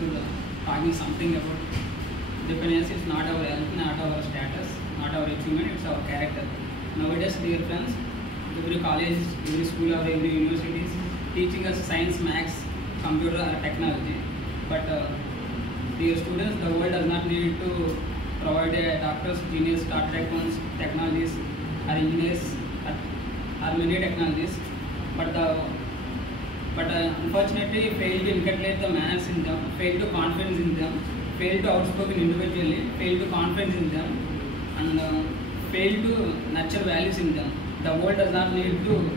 to talking something about dependence. It's not our health, not our status, not our achievement, it's our character. Nowadays, dear friends, every college, every school or every university is teaching us science, maths, computer or technology. But dear students, the world does not need to provide doctors, engineers, chartered accountants, technologies or engineers or many technologies. But unfortunately, fail to inculcate the manners in them, fail to confidence in them, fail to outspoken individually, fail to confidence in them, and fail to nurture values in them. The world does not need to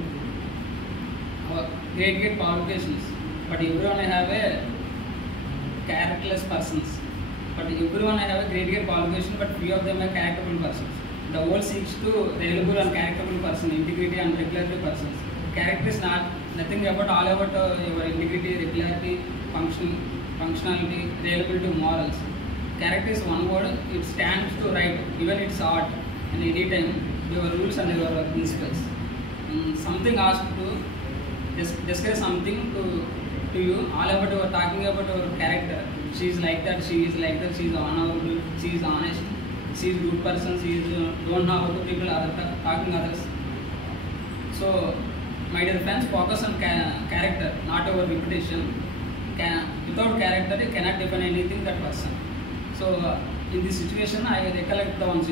great qualifications, but everyone have a characterless persons. But everyone have a great qualification, but few of them are characterful persons. The world seeks to reliable and characterful person, integrity and regularity persons. Character is nothing about all about your integrity, regularity, functionality, reliability, morals. Character is one word. It stands to right, even it's art. And any time your rules and your principles. Something asked to discuss something to you all about your talking about your character. She is like that. She is like that. She is honorable. She is honest. She is good person. She is don't know how to people are talking others. So, my dear friends, focus on character, not our reputation. Without character, you cannot define anything that person. So, in this situation, I recollect the one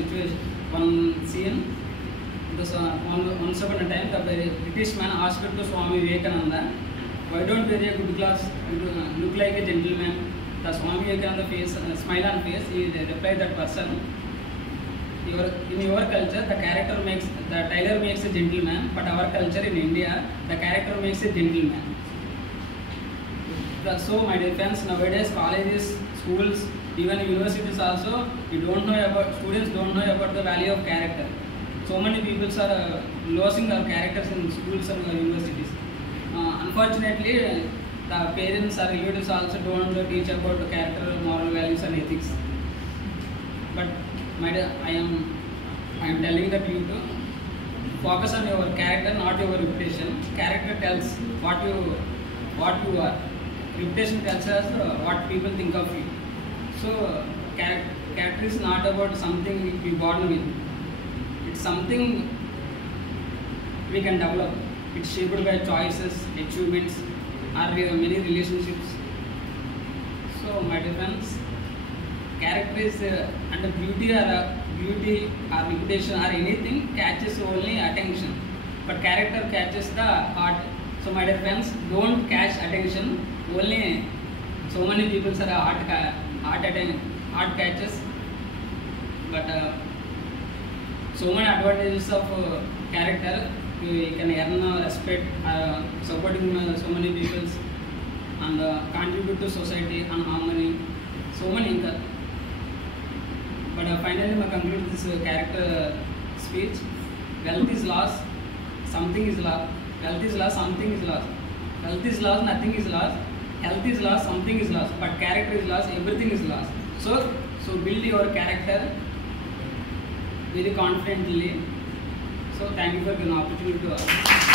scene. Once upon a time, the British man asked to Swami Vivekananda, "Why don't you wear a good class, look like a gentleman?" The Swami Vivekananda face, smile on face, he replied that person, in your culture, the tailor makes a gentleman, but our culture in India, the character makes a gentleman. So, my dear friends, nowadays colleges, schools, even universities also, students don't know about the value of character. So many people are losing their characters in schools and universities. Unfortunately, the parents or relatives also don't teach about the character, moral values and ethics. But my dear, I am telling that you to focus on your character, not your reputation. Character tells what you are. Reputation tells us what people think of you. So character is not about something we born with. It's something we can develop. It's shaped by choices, achievements, or many relationships. So, my dear friends, character is and beauty or reputation or anything catches only attention, but character catches the heart. So, my dear friends, don't catch attention. Only so many people are heart catches, but so many advantages of character. You can earn respect, supporting so many people, and contribute to society and harmony. So many. But finally, I conclude this character speech. Wealth is lost, something is lost. Wealth is lost, something is lost. Health is lost, nothing is lost. Health is lost, something is lost. But character is lost, everything is lost. So build your character very confidently. So thank you for giving opportunity to us.